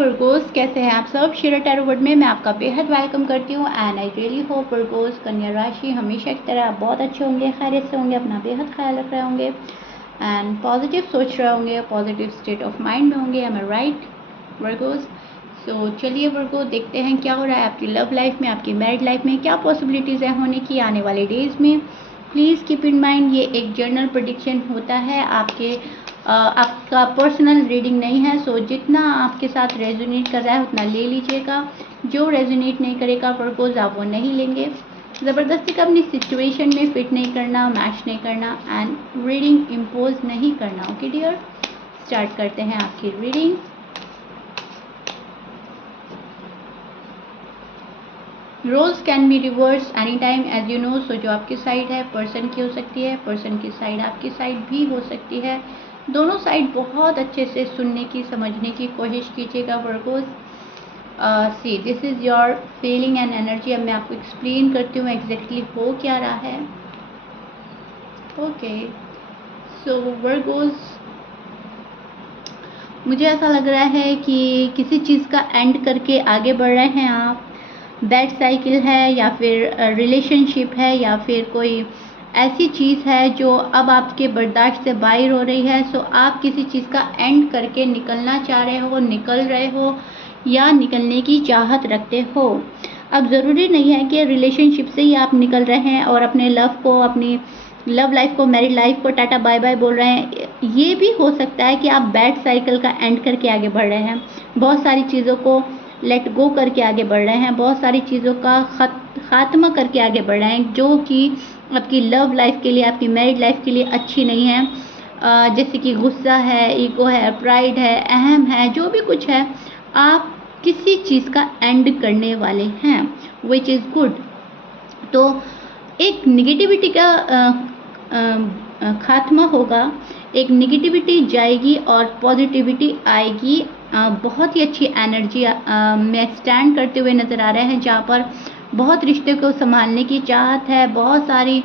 Virgo's, कैसे हैं आप सब। शिरा टैरो वर्ड में मैं आपका बेहद वेलकम करती हूँ and I really hope Virgo's कन्या राशि हमेशा की तरह आप बहुत अच्छे होंगे, खैरियत से होंगे, अपना बेहद ख्याल रख रहे होंगे एंड पॉजिटिव सोच रहे होंगे, पॉजिटिव स्टेट ऑफ माइंड में होंगे। एम आई राइट वर्गोस? सो चलिए वर्गो, देखते हैं क्या हो रहा है आपकी लव लाइफ में, आपकी मैरिड लाइफ में, क्या पॉसिबिलिटीज़ है होने की आने वाले डेज में। प्लीज़ कीप इन माइंड ये एक जर्नल प्रेडिक्शन होता है, आपका पर्सनल रीडिंग नहीं है। सो जितना आपके साथ रेजोनेट कर रहा है उतना ले लीजिएगा, जो रेजोनेट नहीं करेगा वर्गोस आप वो नहीं लेंगे। ज़बरदस्ती का अपनी सिचुएशन में फिट नहीं करना, मैच नहीं करना एंड रीडिंग इम्पोज नहीं करना। ओके डियर, स्टार्ट करते हैं आपकी reading. Roles can be reverse any time as you know. सो जो आपकी साइड है पर्सन की हो सकती है, पर्सन की साइड आपकी साइड भी हो सकती है। दोनों साइड बहुत अच्छे से सुनने की, समझने की कोशिश कीजिएगा Virgo's. See this is your feeling and energy. अब मैं आपको एक्सप्लेन करती हूँ एग्जैक्टली हो क्या रहा है। ओके सो वर्गोस, मुझे ऐसा लग रहा है कि किसी चीज़ का एंड करके आगे बढ़ रहे हैं आप। बैड साइकिल है या फिर रिलेशनशिप है या फिर कोई ऐसी चीज़ है जो अब आपके बर्दाश्त से बाहर हो रही है। सो आप किसी चीज़ का एंड करके निकलना चाह रहे हो, निकल रहे हो या निकलने की चाहत रखते हो। अब ज़रूरी नहीं है कि रिलेशनशिप से ही आप निकल रहे हैं और अपने लव को, अपनी लव लाइफ को, मैरिड लाइफ को टाटा बाय बाय बोल रहे हैं। ये भी हो सकता है कि आप बैड साइकिल का एंड करके आगे बढ़ रहे हैं, बहुत सारी चीज़ों को लेट गो करके आगे बढ़ रहे हैं, बहुत सारी चीज़ों का खात्मा करके आगे बढ़ रहे हैं जो कि आपकी लव लाइफ के लिए, आपकी मैरिड लाइफ के लिए अच्छी नहीं है। जैसे कि गुस्सा है, ईगो है, प्राइड है, अहम है, जो भी कुछ है, आप किसी चीज़ का एंड करने वाले हैं, विच इज़ गुड। तो एक निगेटिविटी का खात्मा होगा, एक निगेटिविटी जाएगी और पॉजिटिविटी आएगी। बहुत ही अच्छी एनर्जी में स्टैंड करते हुए नज़र आ रहे हैं, जहाँ पर बहुत रिश्ते को संभालने की चाहत है, बहुत सारी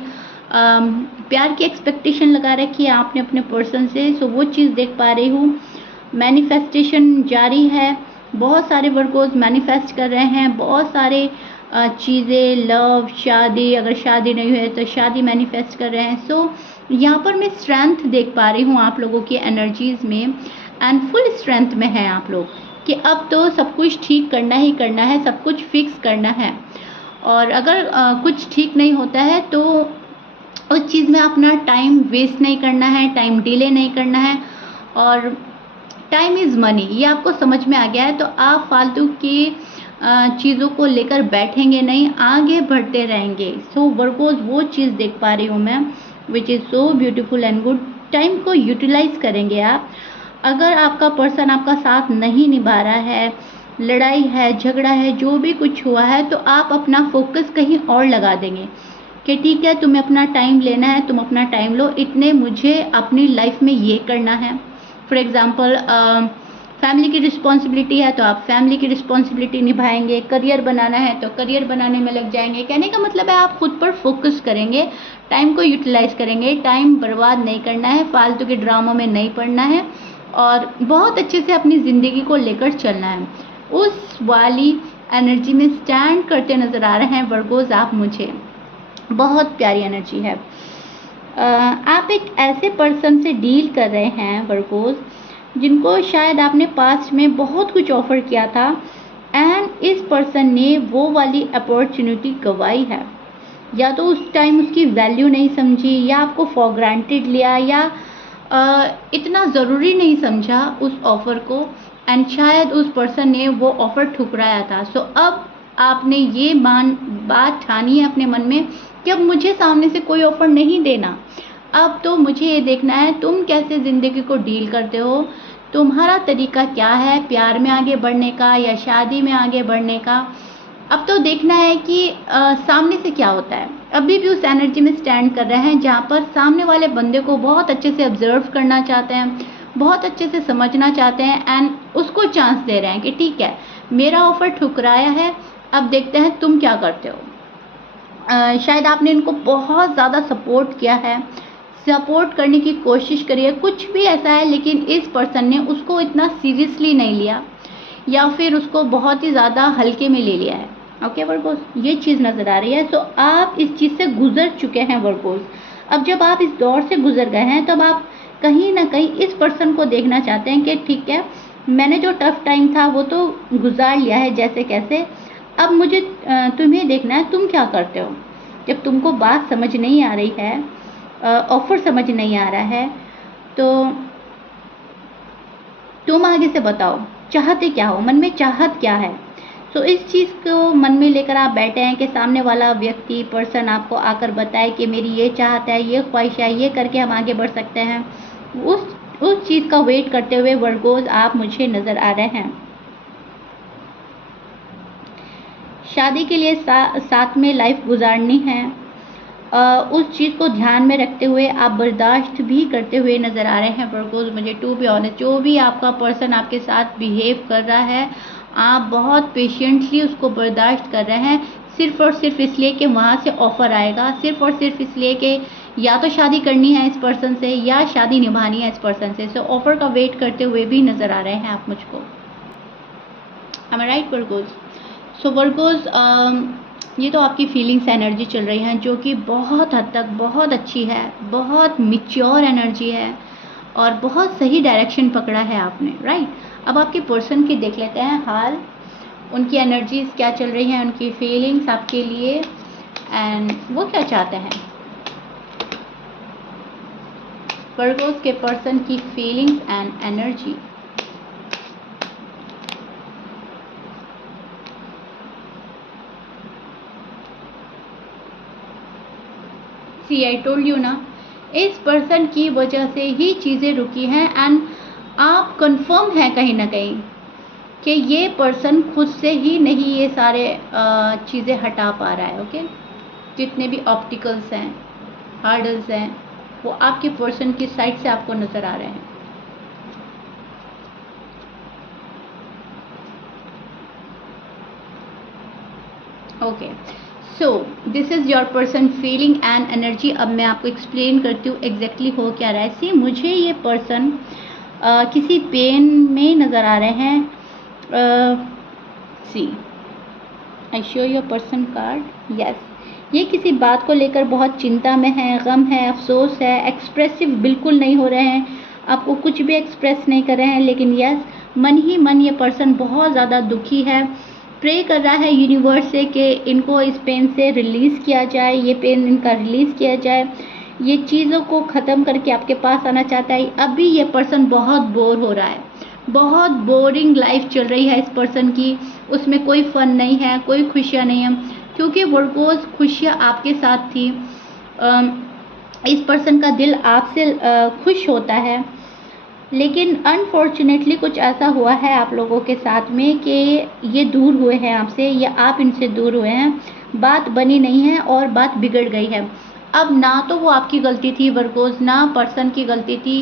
प्यार की एक्सपेक्टेशन लगा रखी है आपने अपने पर्सन से। सो वो चीज़ देख पा रही हूँ। मैनिफेस्टेशन जारी है, बहुत सारे वर्गोस मैनिफेस्ट कर रहे हैं, बहुत सारे चीज़ें, लव, शादी, अगर शादी नहीं हुई है तो शादी मैनिफेस्ट कर रहे हैं। सो यहाँ पर मैं स्ट्रेंथ देख पा रही हूँ आप लोगों की एनर्जीज़ में एंड फुल स्ट्रेंथ में है आप लोग कि अब तो सब कुछ ठीक करना ही करना है, सब कुछ फिक्स करना है। और अगर कुछ ठीक नहीं होता है तो उस चीज़ में अपना टाइम वेस्ट नहीं करना है, टाइम डिले नहीं करना है। और टाइम इज़ मनी, ये आपको समझ में आ गया है तो आप फालतू की चीज़ों को लेकर बैठेंगे नहीं, आगे बढ़ते रहेंगे। सो वर्गोस वो चीज़ देख पा रही हूँ मैं, which is so beautiful and good. Time को यूटिलाइज करेंगे आप। अगर आपका पर्सन आपका साथ नहीं निभा रहा है, लड़ाई है, झगड़ा है, जो भी कुछ हुआ है, तो आप अपना फोकस कहीं और लगा देंगे कि ठीक है, तुम्हें अपना टाइम लेना है, तुम अपना टाइम लो, इतने मुझे अपनी लाइफ में ये करना है। फॉर एग्ज़ाम्पल फैमिली की रिस्पॉन्सिबिलिटी है तो आप फैमिली की रिस्पॉन्सिबिलिटी निभाएंगे, करियर बनाना है तो करियर बनाने में लग जाएंगे। कहने का मतलब है आप खुद पर फोकस करेंगे, टाइम को यूटिलाइज करेंगे, टाइम बर्बाद नहीं करना है, फालतू के ड्रामों में नहीं पड़ना है और बहुत अच्छे से अपनी ज़िंदगी को लेकर चलना है। उस वाली एनर्जी में स्टैंड करते नज़र आ रहे हैं वर्गोस आप मुझे। बहुत प्यारी एनर्जी है। आप एक ऐसे पर्सन से डील कर रहे हैं वर्गोस जिनको शायद आपने पास्ट में बहुत कुछ ऑफ़र किया था एंड इस पर्सन ने वो वाली अपॉर्चुनिटी गंवाई है, या तो उस टाइम उसकी वैल्यू नहीं समझी, या आपको फॉर ग्रांटेड लिया, या इतना ज़रूरी नहीं समझा उस ऑफ़र को एंड शायद उस पर्सन ने वो ऑफ़र ठुकराया था। सो अब आपने ये बात ठानी है अपने मन में कि अब मुझे सामने से कोई ऑफ़र नहीं देना, अब तो मुझे ये देखना है तुम कैसे ज़िंदगी को डील करते हो, तुम्हारा तरीका क्या है प्यार में आगे बढ़ने का या शादी में आगे बढ़ने का। अब तो देखना है कि सामने से क्या होता है। अभी भी उस एनर्जी में स्टैंड कर रहे हैं जहाँ पर सामने वाले बंदे को बहुत अच्छे से ऑब्जर्व करना चाहते हैं, बहुत अच्छे से समझना चाहते हैं एंड उसको चांस दे रहे हैं कि ठीक है, मेरा ऑफ़र ठुकराया है, अब देखते हैं तुम क्या करते हो। शायद आपने इनको बहुत ज़्यादा सपोर्ट किया है, सपोर्ट करने की कोशिश करी है, कुछ भी ऐसा है, लेकिन इस पर्सन ने उसको इतना सीरियसली नहीं लिया। या फिर उसको बहुत ही ज़्यादा हल्के में ले लिया है। ओके वर्गोस, ये चीज़ नज़र आ रही है। तो आप इस चीज़ से गुजर चुके हैं वर्गोस। अब जब आप इस दौर से गुजर गए हैं तब आप कहीं ना कहीं इस पर्सन को देखना चाहते हैं कि ठीक है, मैंने जो टफ टाइम था वो तो गुजार लिया है जैसे कैसे, अब मुझे तुम्हें देखना है तुम क्या करते हो। जब तुमको बात समझ नहीं आ रही है, ऑफर समझ नहीं आ रहा है, तो तुम आगे से बताओ चाहते क्या हो, मन में चाहत क्या है। तो इस चीज़ को मन में लेकर आप बैठे हैं कि सामने वाला व्यक्ति पर्सन आपको आकर बताए कि मेरी ये चाहत है, ये ख्वाहिश है, ये करके हम आगे बढ़ सकते हैं। उस चीज़ का वेट करते हुए वर्गोस आप मुझे नज़र आ रहे हैं। शादी के लिए साथ में लाइफ गुजारनी है, उस चीज़ को ध्यान में रखते हुए आप बर्दाश्त भी करते हुए नज़र आ रहे हैं वर्गोस। मुझे टू बी ऑनेस्ट, जो भी आपका पर्सन आपके साथ बिहेव कर रहा है, आप बहुत पेशेंटली उसको बर्दाश्त कर रहे हैं, सिर्फ़ और सिर्फ इसलिए कि वहाँ से ऑफ़र आएगा, सिर्फ़ और सिर्फ इसलिए कि या तो शादी करनी है इस पर्सन से या शादी निभानी है इस पर्सन से। सो ऑफ़र का वेट करते हुए भी नज़र आ रहे हैं आप मुझको। am I right Virgo's? So Virgo's, ये तो आपकी फीलिंग्स एनर्जी चल रही हैं जो कि बहुत हद तक बहुत अच्छी है, बहुत मैच्योर एनर्जी है और बहुत सही डायरेक्शन पकड़ा है आपने, राइट। अब आपके पर्सन की देख लेते हैं हाल, उनकी एनर्जीज क्या चल रही हैं, उनकी फीलिंग्स आपके लिए एंड वो क्या चाहते हैं। वर्गोस के पर्सन की feelings and energy. See I told you ना, इस पर्सन की वजह से ही चीज़ें रुकी हैं एंड आप कंफर्म हैं कहीं ना कहीं कि ये पर्सन खुद से ही नहीं ये सारे चीज़ें हटा पा रहा है। ओके, जितने भी ऑब्स्टिकल्स हैं, हार्डल्स हैं, वो आपके पर्सन की साइड से आपको नज़र आ रहे हैं। Okay, so this is your person feeling and energy. अब मैं आपको एक्सप्लेन करती हूँ एग्जैक्टली हो क्या रहा है। सी, मुझे ये पर्सन किसी पेन में नज़र आ रहे हैं। See, I show your person card. Yes, ये किसी बात को लेकर बहुत चिंता में है, गम है, अफसोस है, एक्सप्रेसिव बिल्कुल नहीं हो रहे हैं, आपको कुछ भी एक्सप्रेस नहीं कर रहे हैं, लेकिन यस, मन ही मन ये पर्सन बहुत ज़्यादा दुखी है, प्रे कर रहा है यूनिवर्स से कि इनको इस पेन से रिलीज़ किया जाए, ये पेन इनका रिलीज़ किया जाए, ये चीज़ों को ख़त्म करके आपके पास आना चाहता है। अभी ये पर्सन बहुत बोर हो रहा है, बहुत बोरिंग लाइफ चल रही है इस पर्सन की, उसमें कोई फन नहीं है, कोई खुशियाँ नहीं है, क्योंकि वर्गोस खुशियाँ आपके साथ थी। इस पर्सन का दिल आपसे खुश होता है, लेकिन अनफॉर्चुनेटली कुछ ऐसा हुआ है आप लोगों के साथ में कि ये दूर हुए हैं आपसे या आप इनसे दूर हुए हैं, बात बनी नहीं है और बात बिगड़ गई है। अब ना तो वो आपकी गलती थी वर्गोस, ना पर्सन की गलती थी,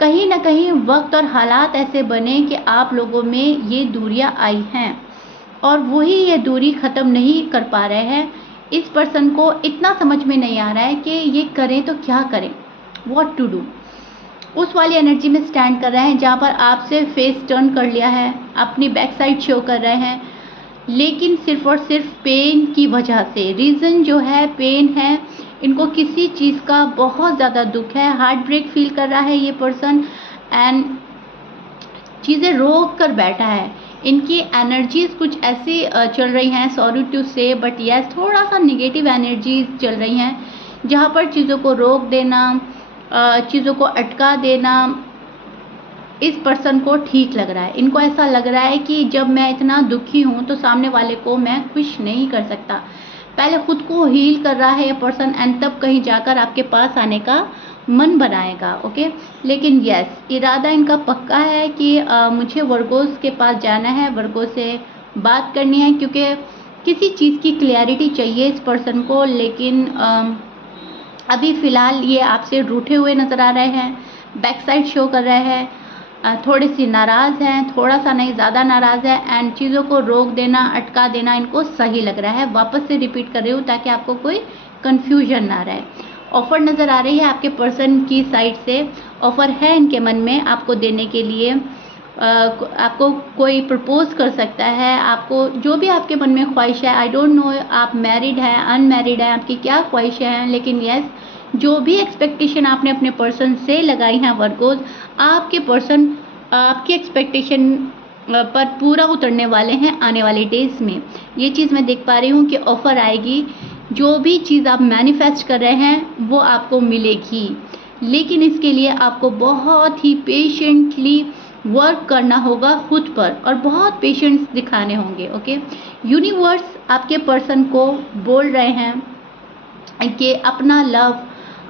कहीं ना कहीं वक्त और हालात ऐसे बने कि आप लोगों में ये दूरियां आई हैं और वही ये दूरी ख़त्म नहीं कर पा रहे हैं। इस पर्सन को इतना समझ में नहीं आ रहा है कि ये करें तो क्या करें, व्हाट टू डू। उस वाली एनर्जी में स्टैंड कर रहे हैं जहाँ पर आपसे फेस टर्न कर लिया है, अपनी बैक साइड शो कर रहे हैं, लेकिन सिर्फ और सिर्फ पेन की वजह से। रीज़न जो है पेन है, इनको किसी चीज़ का बहुत ज़्यादा दुख है, हार्ट ब्रेक फील कर रहा है ये पर्सन एंड चीज़ें रोक कर बैठा है। इनकी एनर्जीज कुछ ऐसी चल रही हैं, सॉरी टू से बट यस, थोड़ा सा निगेटिव एनर्जीज चल रही हैं जहाँ पर चीज़ों को रोक देना, चीज़ों को अटका देना इस पर्सन को ठीक लग रहा है। इनको ऐसा लग रहा है कि जब मैं इतना दुखी हूँ तो सामने वाले को मैं खुश नहीं कर सकता। पहले खुद को हील कर रहा है ये पर्सन एंड तब कहीं जाकर आपके पास आने का मन बनाएगा। ओके, लेकिन यस, इरादा इनका पक्का है कि मुझे वर्गोस के पास जाना है, वर्गोस से बात करनी है, क्योंकि किसी चीज़ की क्लैरिटी चाहिए इस पर्सन को। लेकिन अभी फ़िलहाल ये आपसे रूठे हुए नज़र आ रहे हैं, बैक साइड शो कर रहे हैं, थोड़ी सी नाराज़ हैं, थोड़ा सा नहीं ज़्यादा नाराज़ है एंड चीज़ों को रोक देना, अटका देना इनको सही लग रहा है। वापस से रिपीट कर रही हूँ ताकि आपको कोई कन्फ्यूजन ना रहे। ऑफ़र नज़र आ रही है आपके पर्सन की साइड से, ऑफ़र है इनके मन में आपको देने के लिए। आपको कोई प्रपोज कर सकता है, आपको जो भी आपके मन में ख्वाहिश है, आई डोंट नो आप मैरिड हैं अनमैरिड हैं, आपकी क्या ख्वाहिशें हैं, लेकिन यस जो भी एक्सपेक्टेशन आपने अपने पर्सन से लगाई हैं वर्गोज, आपके पर्सन आपकी एक्सपेक्टेशन पर पूरा उतरने वाले हैं आने वाले डेज में। ये चीज़ मैं देख पा रही हूँ कि ऑफ़र आएगी, जो भी चीज़ आप मैनिफेस्ट कर रहे हैं वो आपको मिलेगी, लेकिन इसके लिए आपको बहुत ही पेशेंटली वर्क करना होगा खुद पर और बहुत पेशेंस दिखाने होंगे। ओके, यूनिवर्स आपके पर्सन को बोल रहे हैं कि अपना लव,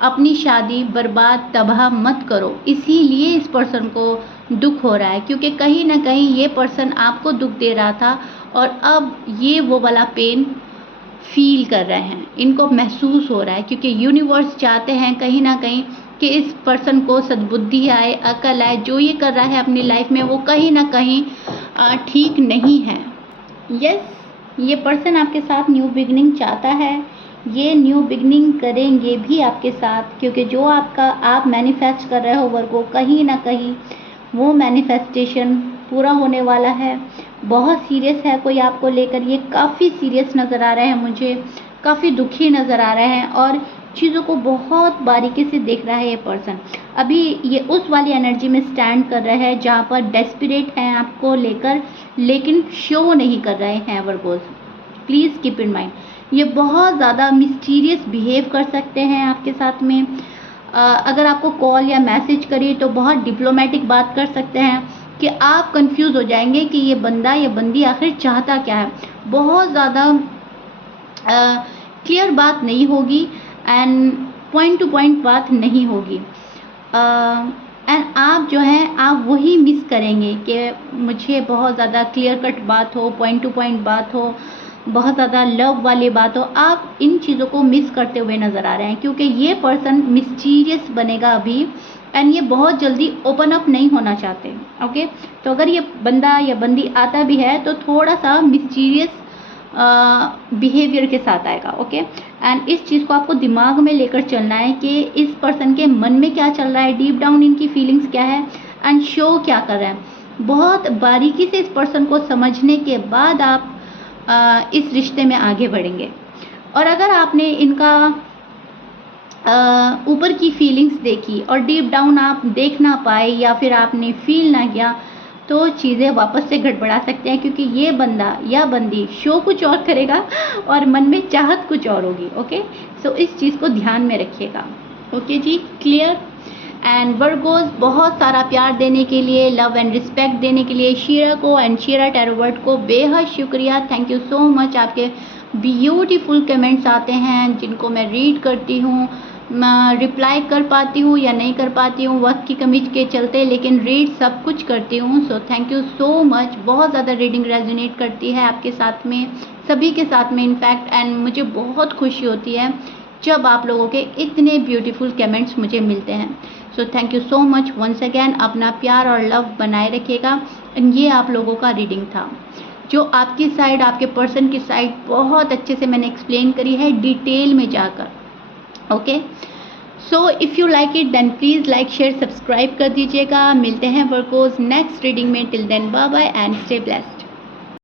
अपनी शादी बर्बाद तबाह मत करो, इसीलिए इस पर्सन को दुख हो रहा है, क्योंकि कहीं ना कहीं ये पर्सन आपको दुख दे रहा था और अब ये वो वाला पेन फील कर रहे हैं, इनको महसूस हो रहा है, क्योंकि यूनिवर्स चाहते हैं कहीं ना कहीं कि इस पर्सन को सद्बुद्धि आए, अकल आए, जो ये कर रहा है अपनी लाइफ में वो कहीं ना कहीं ठीक नहीं है। यस, ये पर्सन आपके साथ न्यू बिगनिंग चाहता है, ये न्यू बिगनिंग करेंगे भी आपके साथ, क्योंकि जो आप मैनिफेस्ट कर रहे हो वर्गो, कहीं ना कहीं वो मैनिफेस्टेशन पूरा होने वाला है। बहुत सीरियस है कोई आपको लेकर, ये काफ़ी सीरियस नज़र आ रहे हैं मुझे, काफ़ी दुखी नज़र आ रहे हैं और चीज़ों को बहुत बारीकी से देख रहा है ये पर्सन। अभी ये उस वाली एनर्जी में स्टैंड कर रहा है जहाँ पर डेस्परेट हैं आपको लेकर, लेकिन शो नहीं कर रहे हैं Virgo's. Please keep in mind, ये बहुत ज़्यादा मिस्टीरियस बिहेव कर सकते हैं आपके साथ में। अगर आपको कॉल या मैसेज करिए तो बहुत डिप्लोमेटिक बात कर सकते हैं कि आप कंफ्यूज हो जाएंगे कि ये बंदा या बंदी आखिर चाहता क्या है। बहुत ज़्यादा क्लियर बात नहीं होगी एंड पॉइंट टू पॉइंट बात नहीं होगी, एंड आप जो हैं आप वही मिस करेंगे कि मुझे बहुत ज़्यादा क्लियर कट बात हो, पॉइंट टू पॉइंट बात हो, बहुत ज़्यादा लव वाली बात हो। आप इन चीज़ों को मिस करते हुए नज़र आ रहे हैं, क्योंकि ये पर्सन मिस्टीरियस बनेगा अभी एंड ये बहुत जल्दी ओपन अप नहीं होना चाहते। ओके, तो अगर ये बंदा या बंदी आता भी है तो थोड़ा सा मिस्टीरियस बिहेवियर के साथ आएगा। ओके, एंड इस चीज़ को आपको दिमाग में लेकर चलना है कि इस पर्सन के मन में क्या चल रहा है, डीप डाउन इनकी फीलिंग्स क्या है एंड शो क्या कर रहे हैं। बहुत बारीकी से इस पर्सन को समझने के बाद आप इस रिश्ते में आगे बढ़ेंगे। और अगर आपने इनका ऊपर की फीलिंग्स देखी और डीप डाउन आप देख ना पाए या फिर आपने फील ना किया, तो चीज़ें वापस से गड़बड़ा सकते हैं, क्योंकि ये बंदा या बंदी शो कुछ और करेगा और मन में चाहत कुछ और होगी। ओके, सो इस चीज़ को ध्यान में रखिएगा। ओके जी, क्लियर। एंड वर्गोस, बहुत सारा प्यार देने के लिए, लव एंड रिस्पेक्ट देने के लिए शीरा को एंड शीरा टैरो वर्ड को बेहद शुक्रिया। Thank you so much. आपके ब्यूटीफुल कमेंट्स आते हैं जिनको मैं रीड करती हूँ, मैं रिप्लाई कर पाती हूँ या नहीं कर पाती हूँ वक्त की कमी के चलते, लेकिन रीड सब कुछ करती हूँ। सो थैंक यू सो मच। बहुत ज़्यादा रीडिंग रेजोनेट करती है आपके साथ में, सभी के साथ में इनफैक्ट, एंड मुझे बहुत खुशी होती है जब आप लोगों के इतने ब्यूटीफुल कमेंट्स मुझे मिलते हैं। So thank you so much once again. अपना प्यार और लव बनाए रखिएगा। ये आप लोगों का रीडिंग था, जो आपकी साइड, आपके पर्सन की साइड बहुत अच्छे से मैंने एक्सप्लेन करी है डिटेल में जाकर। Okay, so if you like it then please like share subscribe कर दीजिएगा। मिलते हैं वर्कोज नेक्स्ट रीडिंग में। Till then bye bye and stay blessed.